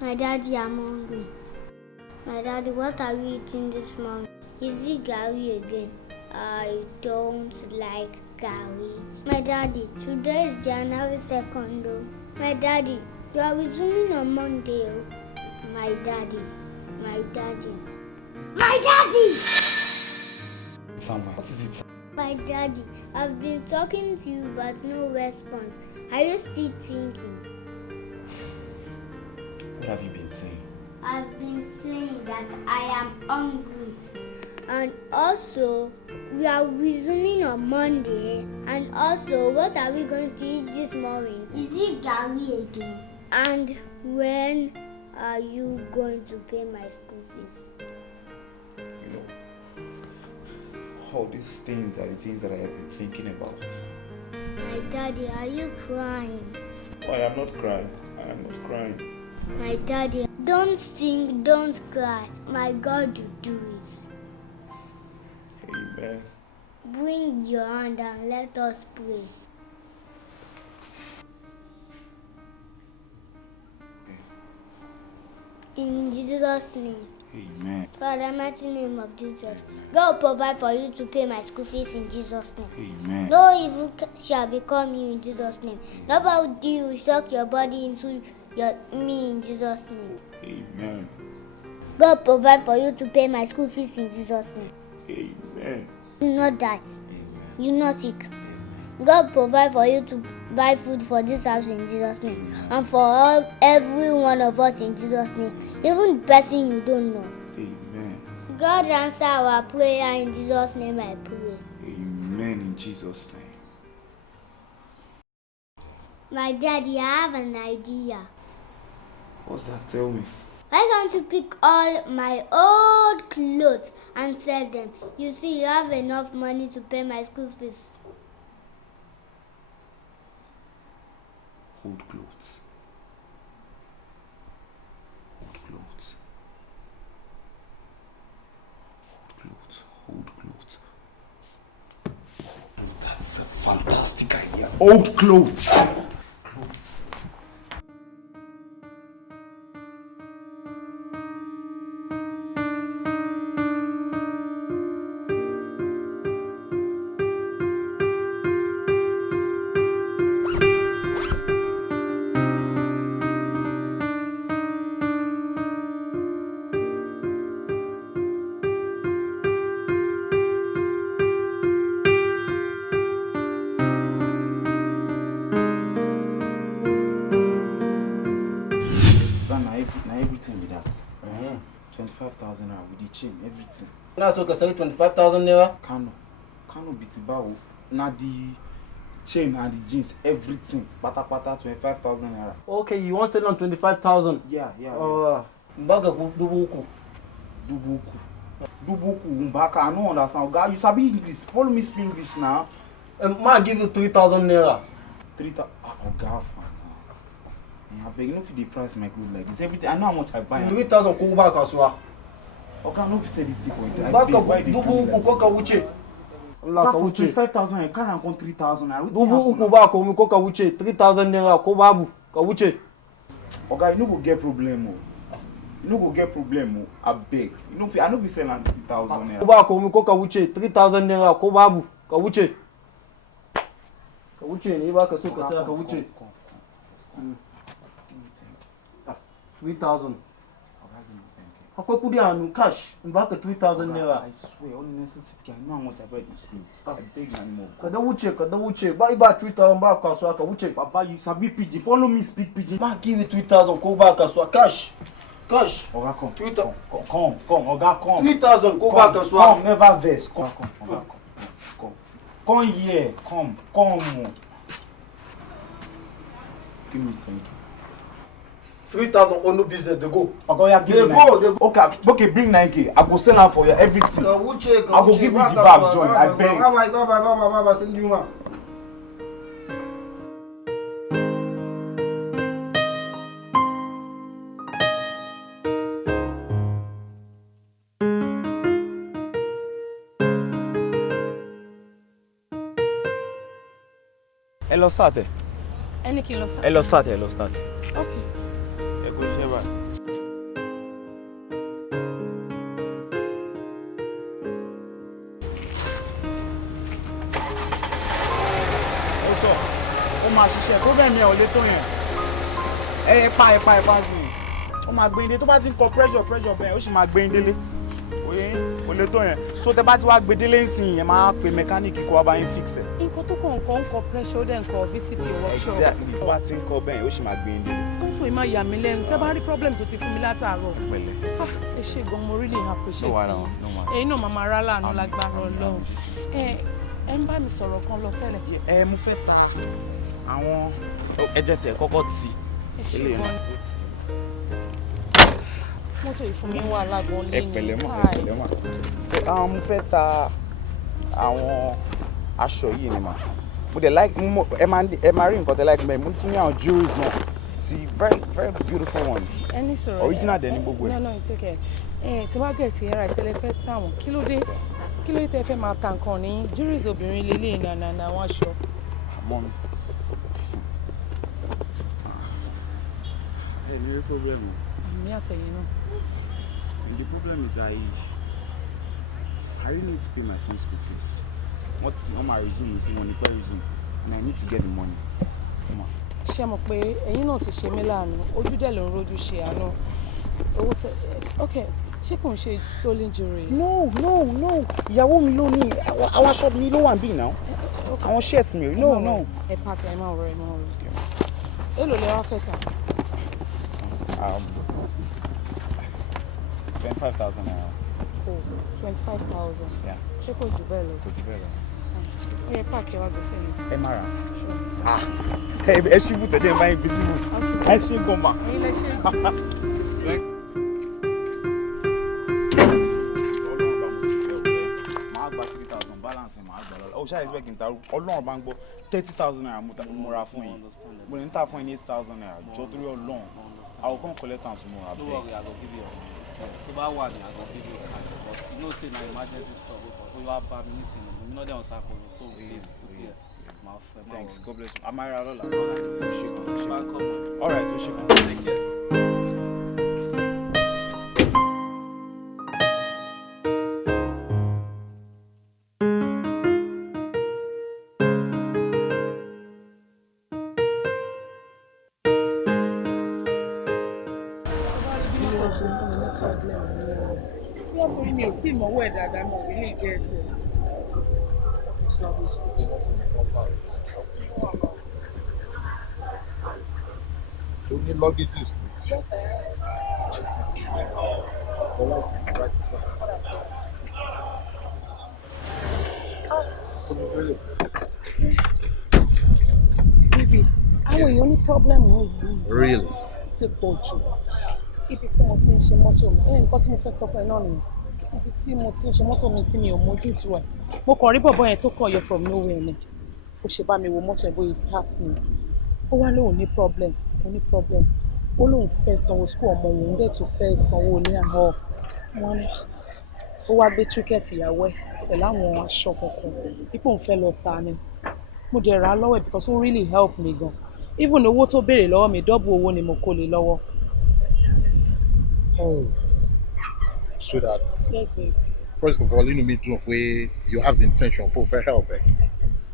My daddy, I'm hungry. My daddy, what are we eating this morning? Is it Gary again? I don't like Gary. My daddy, today is January 2nd. My daddy, you are resuming on Monday. My daddy, my daddy. My daddy! Samuel, what is it? My daddy, I've been talking to you but no response. Are you still thinking? What have you been saying? I've been saying that I am hungry. And also, we are resuming on Monday. And also, what are we going to eat this morning? Is it Gary again? And when are you going to pay my school fees? You know, all these things are the things that I have been thinking about. My daddy, are you crying? Oh, I am not crying. I am not crying. My daddy, don't sing, don't cry. My God will do it. Amen. Bring your hand and let us pray. In Jesus' name. Amen. Father, mighty name of Jesus. God will provide for you to pay my school fees in Jesus' name. Amen. No evil shall become you in Jesus' name. Nobody will shock your body into me in Jesus' name. Amen. God will provide for you to pay my school fees in Jesus' name. Amen. You will not die. Amen. You will not sick. God will provide for you to buy food for this house in Jesus' name. And for every one of us in Jesus' name. Even the person you don't know. Amen. God answer our prayer in Jesus' name I pray. Amen in Jesus' name. My daddy, I have an idea. What's that? Tell me. Why can't you pick all my old clothes and sell them? You see, you have enough money to pay my school fees. Old clothes. Old clothes. Old clothes. Old clothes. That's a fantastic idea. Old clothes. Clothes. Everything with that. 25,000 naira with the chain, everything. That's okay, sorry, 25,000 naira. Kano bitibawo. Na the chain and the jeans, everything. Pata 25,000 naira. Okay, you want to sell on 25,000? Yeah. Mbaga dubuku. Dubuku, Mbaka, I don't understand. God, you sabi English. Follow me speak English now. Ma give you 3,000 naira. 3,000. Oh, God, I beg, you know if the price my good like this. Everything, I know how much I buy. 3,000 ko ba kasuwa. Okay, I know if you say this thing for it. Mbaka dubuku ko ka wuce. Allah ka wuce. 25,000, I can't come 3,000. Dubuku ba ko mu ko ka wuce. 3,000 naira ko babu ka wuce. Okay, you no go get problem. You no go get problem. I beg. You know, I know if you sell 3,000 naira. Ba ko mu ko ka wuce. 3,000 naira ko babu ka wuce. Ka wuce ne ba ka so ka saya ka wuce. 3,000. Akwai kudi a hannu cash in baka 3,000 naira. I swear, all necessity. I know how much I buy these clothes. I beg my mom. Ka da wuce. Ba 3,000 ba kasuwa ka wuce. Baba, you sabi pidgin. Follow me, speak pidgin. Ma give you 3,000 ko ba kasuwa cash. Oga, come. 3,000. Come. Oga, come. 3,000 ko ba kasuwa. Come, never vex. Come. Oga, come. Come here. Come. Give me 20. 3,000 on no business, they go. Okay, give me 9K. Okay, bring 9K. I go send out for you everything. I go give you the bag, John. I beg. Bye. Send you one. Lo state? Any kilo, sir. Lo state. Okay. Ecco, diceva. ó máa ṣiṣẹ́ problem yẹn ò lè tó yẹn ẹ pa sí i ó máa gbé yín dé tó bá ti ń kọ pressure bẹ́ẹ̀ ó sì máa gbé yín délé oye kò lè tó yẹn so tẹ bá ti wá gbé délé ńsìn yẹn máa pe mẹkáníìkì kó wá bá yín fix ẹ. nǹkan tó kàn ń kọ pressure dẹ̀ ń kọ visit workshop. exactly tó bá ti ń kọ bẹ́ẹ̀ ó sì máa gbé yín délé. mọ́tò yìí máa yà mí lẹ́nu tẹ́ bá rí problem tó ti fún mi látàárọ̀. pẹ̀lẹ́. ẹ ṣe gan mo really appreciate yín ẹ̀yin náà máa ra láàánú lágbára Ọlọ́run ẹ ń bá mi sọ̀rọ̀ kan lọ tẹ́lẹ̀. mo fẹ́ ta àwọn ẹ̀jẹ̀ tẹ̀ kọ́kọ́ ti. ẹ ṣe gan mọ́tò yìí fún mi wà lágbọ́n lé ní. ẹ̀pẹ̀lẹ́ mà ṣe mo fẹ́ ta àwọn aṣọ yìí ni mà mo dẹ̀ like ẹ máa rí nǹkan tẹ́ like mẹ́rin mo tún ní àwọn jewelries náà ti very very beautiful ones ẹni sọ̀rọ̀ original dẹ̀ ní gbogbo ẹ̀. no it's okay tí wàá gẹ̀ẹ́tì ẹ̀rọ ìtẹ́lẹ̀ fẹ́ tà wọ́n kí ló dé tẹ́ fẹ́ máa ta nǹkan ní jewelries obìnrin lélẹ̀ nànà àwọn aṣọ. àmọ́ mi ẹ ní rí problem o. àmì àtẹ̀yìn náà. The problem is I really need to pay my son's school fees. What's on my resume is on the resume, and I need to get the money. Come on. Ṣé mọ̀ pé ẹ̀yin náà ti ṣe mí láàánú ojú dẹ̀ ló ń rojú ṣe àánú owó tẹ okay ṣé kò ń ṣe stolen jewelry. No ìyàwó mi ló ní àwọn aṣọ mi ló wà níbí now àwọn shirt mi no. ẹ pàkì ẹ máa rọ èlò lẹ wá fẹ́ tà. 25,000 naira. Oh, 25,000. Yeah. Ṣé kò jù bẹ́ẹ̀ lọ? Kò jù bẹ́ẹ̀ lọ. Ó yẹ páàkì wa gbèsè ni. Ẹ má ra. Ẹ ṣí bùtẹ̀ dé ẹ máa ń gbé sí bùtù. Ẹ ṣe gọ̀mà. Ẹyin lẹ ṣe. Màá gba 3,000 balance ẹ̀ màá gbà lọ́la. Ó ṣáà expect kí n ta Ọlọ́run bá ń gbọ́ 30,000 naira mo ra fún yín. Mo lè ń tà fún yín ní 8,000 naira jọ torí Ọlọ́run. I will come collect am tomorrow. Don't worry, I go give you. To buy one, I go give you cash. But you know, say na emergency stuff. But you have bad missing. You know they on circle. So please, here. Thanks. God bless you. Am I right? All Come on. right. Take care. ṣe fún mi ní problem bí wọ́n torí mi ò tí ì mọ̀wọ́ ẹ̀ dáadáa mo rí lè gẹ́ ẹ̀ tẹ̀. O ní luggage list. Bíbí, àwọn èèyàn ní problem náà yìí. Really? Ti pọ̀ jù. Ibi tí mo ti ń ṣe mọ́tò mi, nǹkan tí mo fẹ́ sọ fún ẹ náà nìyẹn. Ibi tí mo ti ń ṣe mọ́tò mi tí mi ò mójútó ẹ̀. Mo kàn rí bọ̀bọ́ yẹn tó kàn yọ from nowhere ni. Ó ṣe bá mi wo mọ́tò ẹ̀ bóyá start ni. Ó wá lóun ní problem, ó lóun fẹ́ sanwó school ọmọ òun dẹ̀ tó fẹ́ sanwó ní àhọ́. Wọ́n ní ó wá gbé tíríkẹ̀tì ìyàwó ẹ̀ pẹ̀lú àwọn aṣọ kankan dípò òun fẹ́ lọ ta ni. Mo dẹ̀ rà á lọ́wọ́ ẹ̀ because ó really help me gan. Even owó tó béèrè lọ́wọ́ mi double owó ni mo kó lè lọ́wọ́. Oh, sweetheart. Yes, babe. First of all, inú mi dùn pé you have the intention kó fẹ́ help ẹ.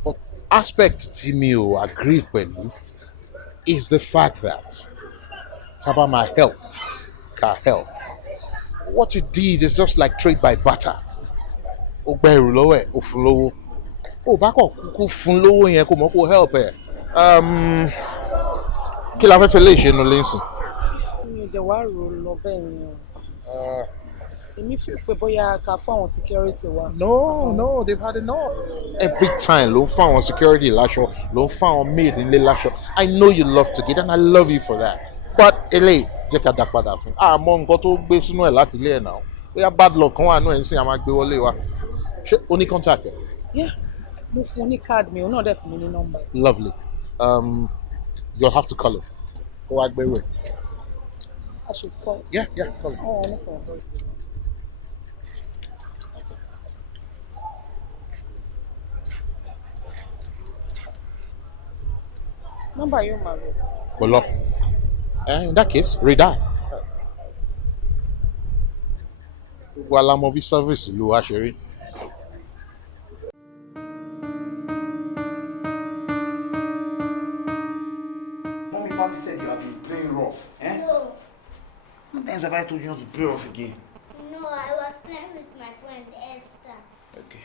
But aspect tí mi ò agree pẹ̀lú is the fact that tábà máa help ká help. What you did is just like trade by barter. Ó gba ẹrù lọ́wọ́ ẹ̀, ó fún lówó. Ó bá kàn kúkú fún lówó yẹn kó mọ̀ kó help ẹ̀. Kí la fẹ́ fẹ́ lè ṣe nu lẹ́sìn? Mi ò dẹ̀ wá rò ó lọ bẹ́ẹ̀ ni o. Èmi fi pé bóyá ká fún àwọn security wa. No, they've had enough. Every time ló ń fún àwọn security láṣọ, ló ń fún àwọn maid nílé láṣọ. I know you love to give and I love you for that. But eléyìí jẹ́ ká dá padà fún. Àmọ́ nǹkan tó gbé sínú ẹ̀ láti ilé ẹ̀ náà. Bóyá bad luck kan wà nínú ẹ̀ ń sìn àmọ́ gbé wọlé wa. Ṣé o ní contact ẹ̀? Yeah, mo fún un ní card mi, òun náà dẹ̀ fún mi ní number. Lovely. You'll have to call him. Kó wá gbé wẹ̀. I should call. Yeah, call him. Oh, no problem. Number you marry. Kò lọ. In that case, redial. Gbogbo alamọ bí service ìlú wa ṣe rí. Papi said you have been playing rough. Eh? No. How many times have I told you not to play rough again? No, I was playing with my friend Esther. Okay.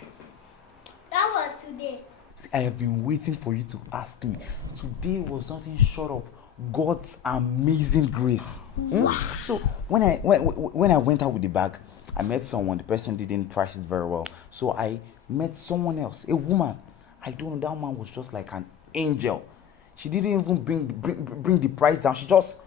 That was today. See, I have been waiting for you to ask me. Today was nothing short of God's amazing grace. Wow. So when I went out with the bag, I met someone. The person didn't price it very well. So I met someone else, a woman. I don't know, that woman was just like an angel. She didn't even bring the price down. She just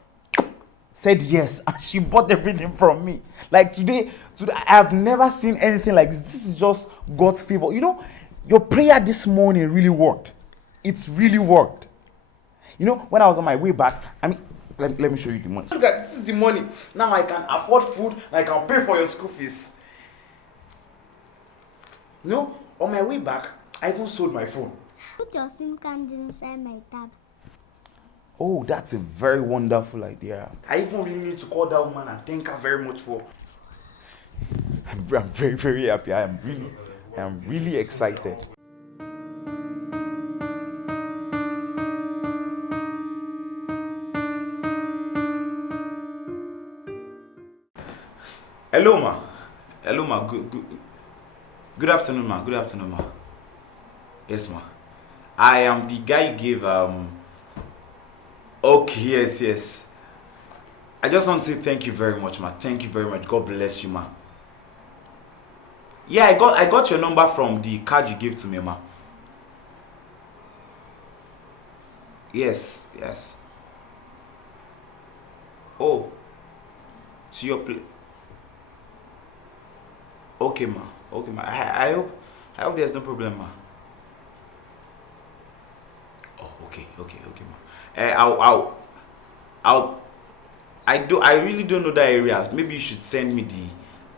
said yes, and she bought everything from me. Like today, I have never seen anything like this. This is just God's favor. You know, your prayer this morning really worked. It's really worked. You know, when I was on my way back, I mean, let me show you the money. Look at this, is the money. Now I can afford food, and I can pay for your school fees. You know, on my way back, I even sold my phone. Put your SIM card inside my tab. Oh, that's a very wonderful idea. I even really need to call that woman and thank her very much for. I'm very, very happy. I am really excited. Hello, ma. Hello, ma. Good afternoon, ma. Good afternoon, ma. Yes, ma. I am the guy you gave Okay, yes. I just want to say thank you very much, ma. Thank you very much. God bless you, ma. Yeah, I got your number from the card you gave to me, ma. Yes. Oh, to your place. Okay, ma. I hope there's no problem, ma. Oh, okay, ma. I really don't know that area. Maybe you should send me the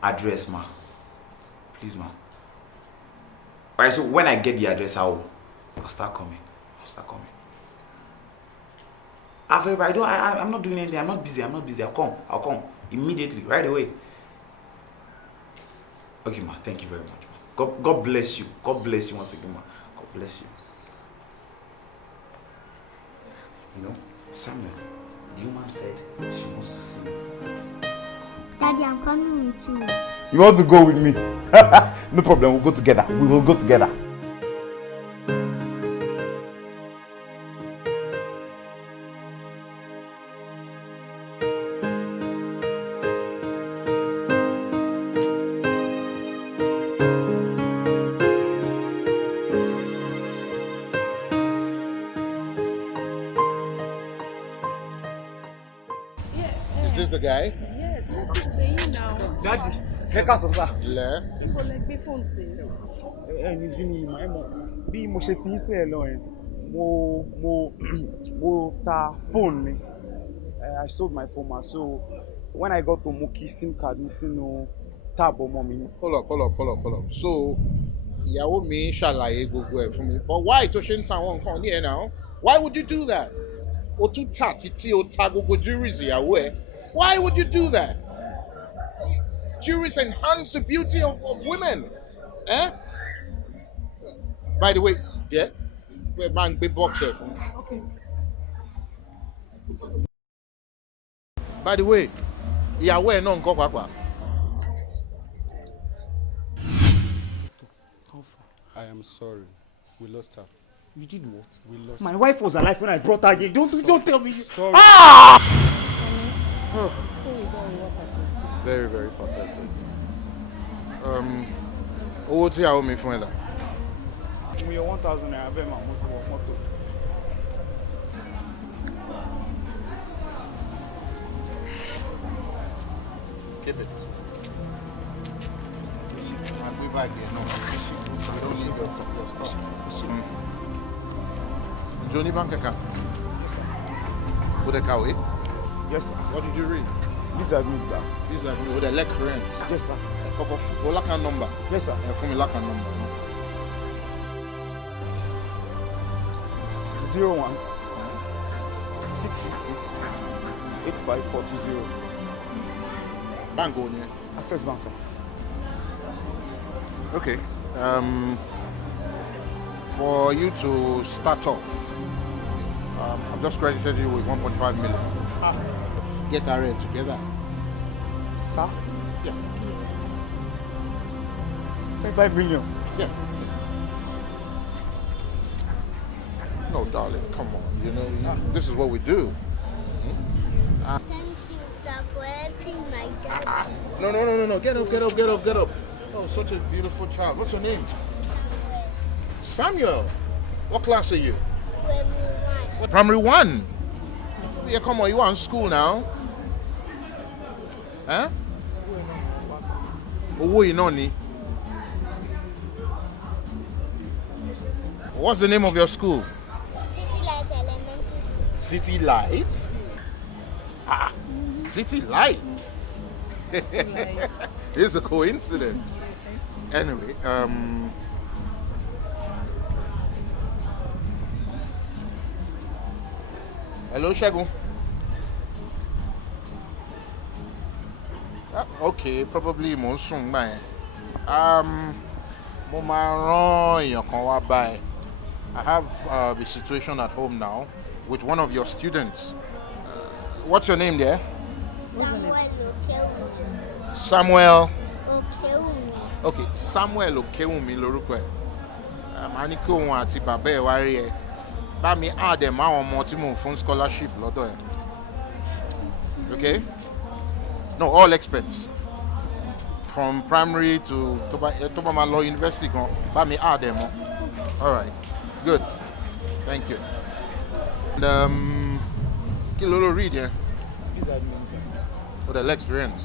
address, ma. Please, ma. Alright, so when I get the address, I'll start coming. I'm not doing anything. I'm not busy. I'll come immediately, right away. Okay, ma. Thank you very much, ma. God bless you. God bless you once again, ma. God bless you. You know, Samuel, the woman said she wants to see you. Daddy, I'm coming with you. You want to go with me? No problem, we'll go together. We will go together. Is this the guy? Yes, that's the now. Daddy, make us sir. Le. So like be phone say. Bí mo ṣe fi í sílẹ̀ lọ yẹn, mo ta phone mi. I sold my phone, ma. So when I got to Moki SIM card mi sínú tab ọmọ mi. Hold up. So, ìyàwó mi ṣàlàyé gbogbo ẹ̀ fún mi. But why tó ṣe ń ta àwọn nǹkan ní ẹ̀ náà? Why would you do that? O tún ta títí o ta gbogbo jewelries ìyàwó ẹ̀. Why would you do that? Jewelries enhance the beauty of women. Eh? By the way, yeah? We're man big box here. Okay. By the way, ìyàwó ẹ̀ náà ń kọ́ pàápàá. I am sorry. We lost her. You did what? We lost My wife was alive when I brought her again. Don't tell me. Sorry. Very, very pathetic. Owó tí ìyàwó mi fún ẹ dà. Mo yọ 1,000 naira bẹ́ẹ̀ máa mọ́tò. Keep it. I'll be back here. No, we don't need your stuff. Johnny bank account. Yes, sir. With a cow, Yes, sir. What did you read? This is me, sir. These are with a lex brand. Yes, sir. Go lock a number. Yes, sir. For me, lock a number. 01 666 85420. Bank on you. Access Bank, sir. Okay. For you to start off, I've just credited you with 1.5 million. Get our rent together. Sir? Yeah. 25 million. Yeah. No, darling, come on. You know, this is what we do. Thank you, sir, for helping my dad. No. Get up. Oh, such a beautiful child. What's your name? Samuel. What class are you? Primary one. Yeah, come on. You are in school now. Huh? Owó iná ni. What's the name of your school? City Light Elementary School. City Light? City Light? It's a coincidence. Anyway, hello, Shagun. Okay, probably monsoon man. Mo máa rán èèyàn kan wá báyìí. I have a situation at home now with one of your students. What's your name there? Samuel Okewumi. Samuel. Okay, Samuel Okewumi lorúkọ ẹ̀. Màá ní kí òun àti bàbá ẹ̀ wá rí ẹ. Bá mi add ẹ̀ máwọn ọmọ tí mò ń fún scholarship lọ́dọ̀ ẹ̀. Okay? No, all experts. From primary to tó bá máa lọ university gan, bá mi add ẹ̀ mọ́. All right. Good. Thank you. And kí ló ló read yẹn? For the experience.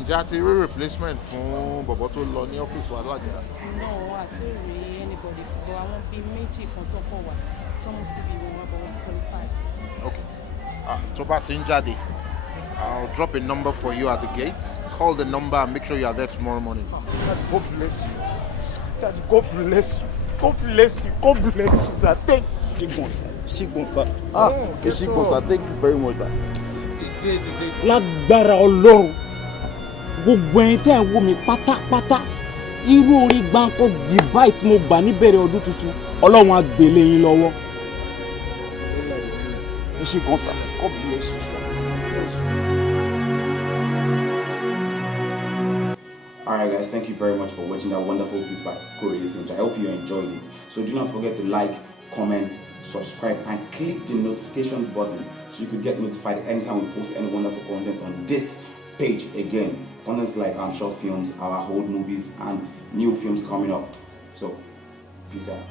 Ǹjẹ́ a ti rí replacement fún bọ̀bọ̀ tó lọ ní ọ́fíìsì wa lágbàá? No, àti rí anybody but àwọn bíi méjì kan tó kọ̀ wá tó mú síbi ìwé wọn bọ̀ wọ́n qualify. Okay. Tó bá ti ń jáde, I'll drop a number for you at the gate. Call the number and make sure you are there tomorrow morning. God bless you. Daddy, God bless you. God bless you. God bless you, sir. Thank you, sir. Thank you very much, sir. Lágbára Ọlọ́run gbogbo ẹ̀yin tẹ́ ẹ̀ wò mí pátápátá irú orí gbáǹkọ́ gbìbáì tí mo gbà níbẹ̀rẹ̀ ọdún tuntun Ọlọ́run á gbélé yín lọ́wọ́. God bless you, sir. Alright guys, thank you very much for watching that wonderful piece by KOREDE Films. I hope you enjoyed it. So do not forget to like, comment, subscribe and click the notification button so you could get notified anytime we post any wonderful content on this page. Again, contents like short films, our old movies and new films coming up. So peace out.